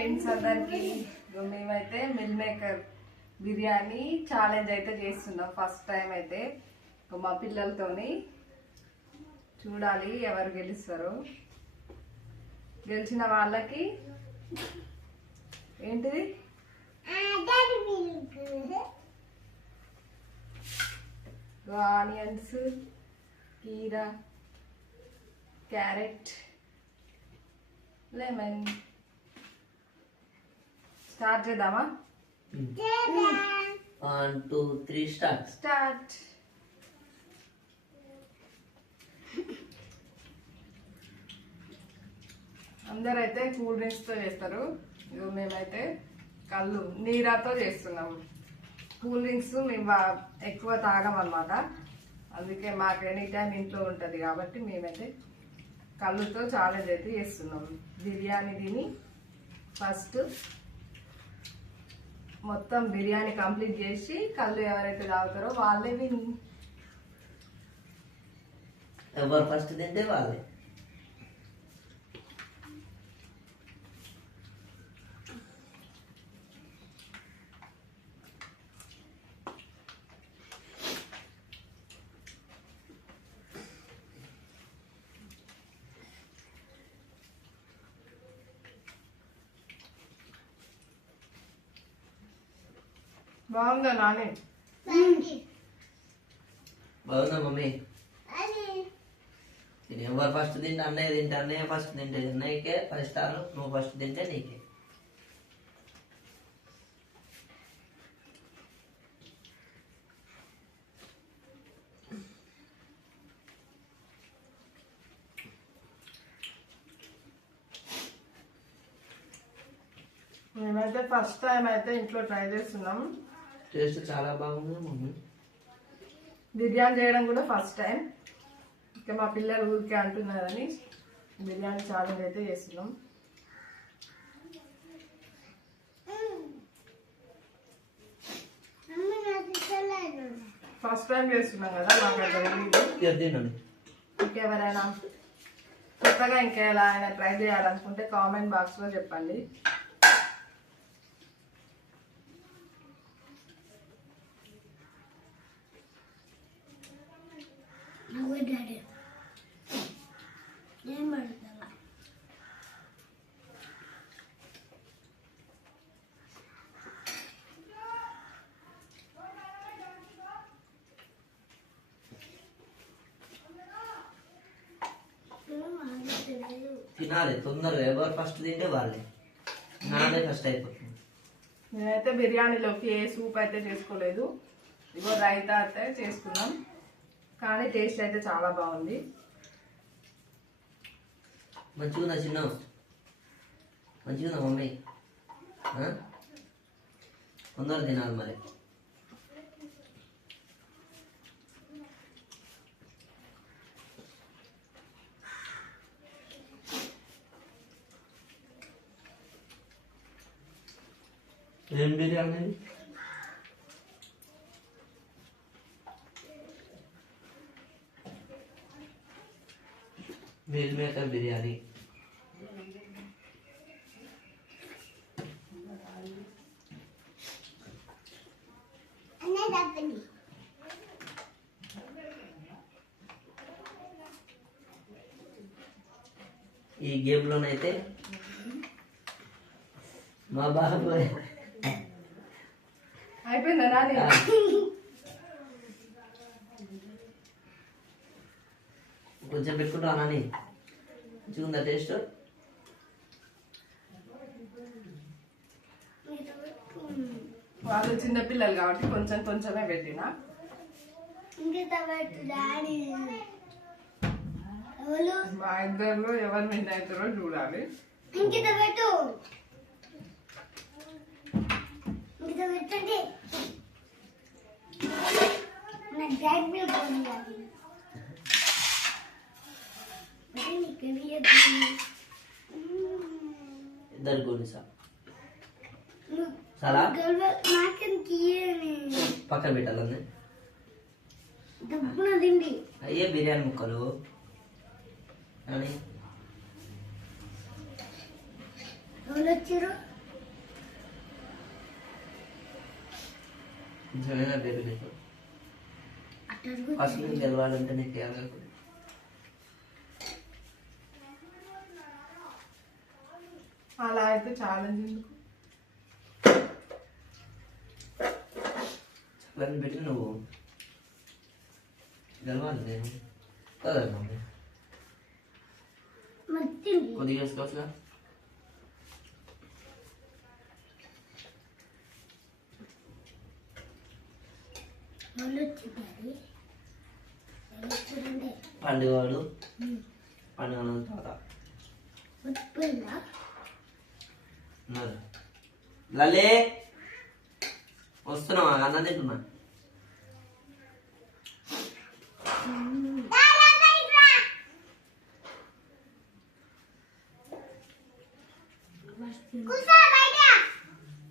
Friends అందరికి మేమైతే meal maker biryani challenge అయితే చేస్తున్నాం ఫస్ట్ టైం అయితే మా పిల్లలతోని చూడాలి ఎవరు గెలుస్తారో గెలిచిన వాళ్ళకి ఏంటిది ఆనియన్స్ కీరా క్యారెట్ లెమన్ స్టార్ట్ చేద్దామా 1 2 3 స్టార్ట్ అందరైతే కూల్ డ్రింక్స్ తో చేస్తారు మేమైతే కళ్ళు నీరాతో చేస్తున్నాము కూల్ డ్రింక్స్ మేము ఎక్కువ తాగం అన్నమాట అందుకే మాకు ఎనీ టైం ఇంట్లో ఉంటుంది కాబట్టి మేమైతే కళ్ళుతో ఛాలెంజ్ అయితే చేస్తున్నాం బిర్యానీ తిని ఫస్ట్ మొత్తం బిర్యానీ కంప్లీట్ చేసి కళ్ళు ఎవరైతే తాగుతారో వాళ్ళే విన్ ఎవరు ఫస్ట్ తింటే వాళ్ళే బాగుందా నాని బాగుందా మమ్మీ ఎవరు ఫస్ట్ తింటే అన్నయ్య తింటే అన్నయ్య ఫస్ట్ తింటే అన్నయ్యకే 5 స్టార్లు నువ్వు ఫస్ట్ తింటే నీకే మేమైతే ఫస్ట్ టైం అయితే ఇంట్లో ట్రై చేస్తున్నాం టేస్ట్ చాలా బాగుంది మమ్మీ బిర్యానీ చేయడం కూడా ఫస్ట్ టైం ఇంకా మా పిల్లలు ఊరికే అంటున్నారని బిర్యానీ ఛాలెంజ్ అయితే చేస్తున్నాం ఫస్ట్ టైం చేస్తున్నాం కదా మాకైతే ఇంకెవరైనా కొత్తగా ఇంకా ఎలా అయినా ట్రై చేయాలనుకుంటే కామెంట్ బాక్స్లో చెప్పండి తినాలి తొందరగా ఎవరు ఫస్ట్ తింటే వాళ్ళే నాదే ఫస్ట్ అయిపోతుంది నేనైతే బిర్యానీలోకి ఏ సూప్ అయితే చేసుకోలేదు ఇగో రైతా అయితే చేసుకున్నాం కానీ టేస్ట్ అయితే చాలా బాగుంది మంచిగా చిన్న మంచిగా మమ్మీ తొందరగా తినాలి మరి ఏం బిర్యానీ మిల్ మేకర్ బిర్యానీ ఈ గేమ్లోనైతే మా బాబాయ్ అయిపోయిందా నాని కొంచెం పెట్టుకుంటా నాని మంచిగా టేస్ట్ వాళ్ళు చిన్నపిల్లలు కాబట్టి కొంచెం కొంచెమే పెట్టినా మా ఇద్దరు ఎవరు విన్ అవుతారో చూడాలి ఇద్దరు గుడిసా చాలా పక్కన పెట్టాలని అయ్యే బిర్యానీ ముక్కలు అని ఎవరు వచ్చారు? నిజమైన పేరు లేదు. ఫస్ట్ నేను గెలవాలంటే నీకు ఏమో అలా అయితే ఛాలెంజ్ ఎందుకు? చెప్పని పెట్టి నువ్వు గెలవాలి నేను కదా మమ్మీ. కొద్దిగా వేసుకోవచ్చుగా. పండుగవాడు పండుగ తర్వాత లలే వస్తున్నావా? అన్నం తింటున్నా.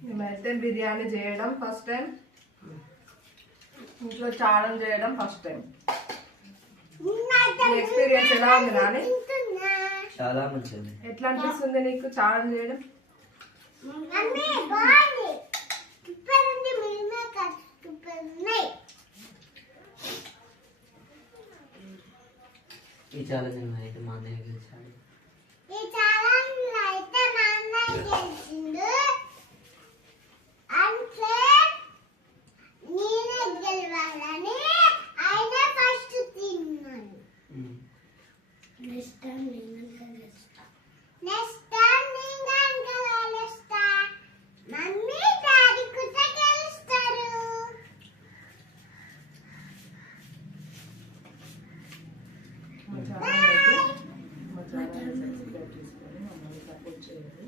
మేమైతే బిర్యానీ చేయడం ఫస్ట్ టైం, ఇంట్లో చారం చేయడం ఫస్ట్ టైం. ఎక్స్పీరియన్స్ ఎలా ఉంది నాని? చాలా మంచిది. ఎట్లా అనిపిస్తుంది నీకు చారం చేయడం? ఈ ఛాలెంజ్ అయితే మా అన్నయ్య గెలిచాడు. మా ఛానల్ అయితే సబ్స్క్రైబ్ చేసుకొని మమ్మల్ని సపోర్ట్ చేయండి.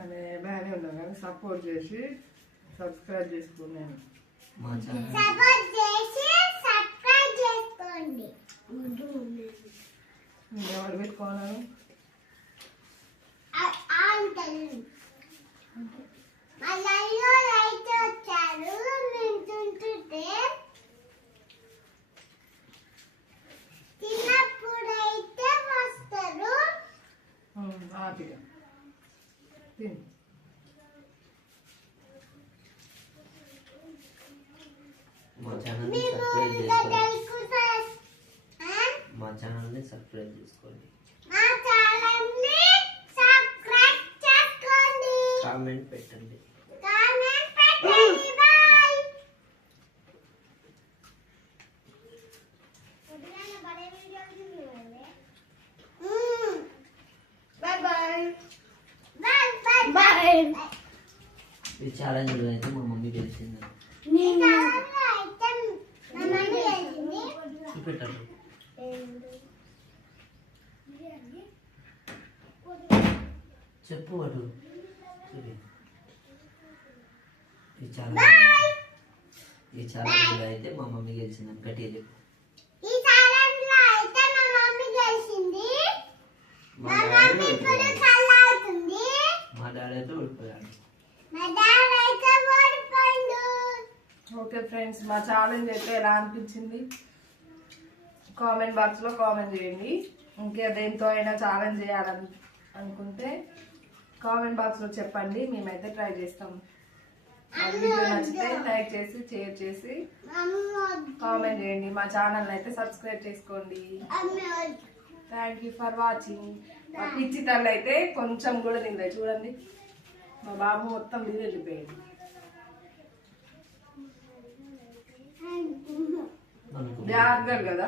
అదే బాగానే ఉన్నాం కానీ సపోర్ట్ చేసి సబ్స్క్రైబ్ చేసుకున్నాను. మా ఛానల్ ఎవరు పెట్టుకోవాలి? ఆపిగా తిను. మా ఛానల్ని సబ్స్క్రైబ్ చేసుకోండి. మా ఛానల్ని సబ్స్క్రైబ్ చేసుకోండి. కామెంట్ పెట్టండి. ఈ ఛాలెంజ్ అయితే మా మమ్మీ గెలిచింది. చూపెట్టారు. చెప్పు అటు చూపి. ఈ ఛాలెంజ్ అయితే మా మమ్మీ గెలిచింది అని గట్టిగా చెప్పు. మా డాడీ అయితే ఓడిపోయాడు. ఓకే ఫ్రెండ్స్, మా ఛాలెంజ్ అయితే ఎలా అనిపించింది కామెంట్ బాక్స్ లో కామెంట్ చేయండి. ఇంకా దేంతో అయినా ఛాలెంజ్ చేయాలని అనుకుంటే కామెంట్ బాక్స్ లో చెప్పండి, మేమైతే ట్రై చేస్తాం. వీడియో నచ్చితే లైక్ చేసి షేర్ చేసి కామెంట్ చేయండి. మా ఛానల్ అయితే సబ్స్క్రైబ్ చేసుకోండి. Thank you for watching. మా పిచ్చి తల్లి అయితే కొంచెం కూడా తినలేదు చూడండి. మా బాబు మొత్తం మీద వెళ్ళిపోయింది. జాగ్రత్త కదా.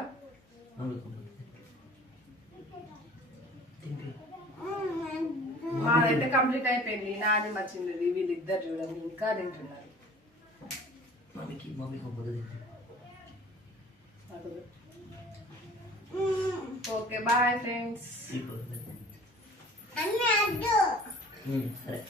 మాదైతే కంప్లీట్ అయిపోయింది. నాది మచ్చింది. వీళ్ళిద్దరు చూడండి ఇంకా తింటున్నారు. Okay bye friends. సరే.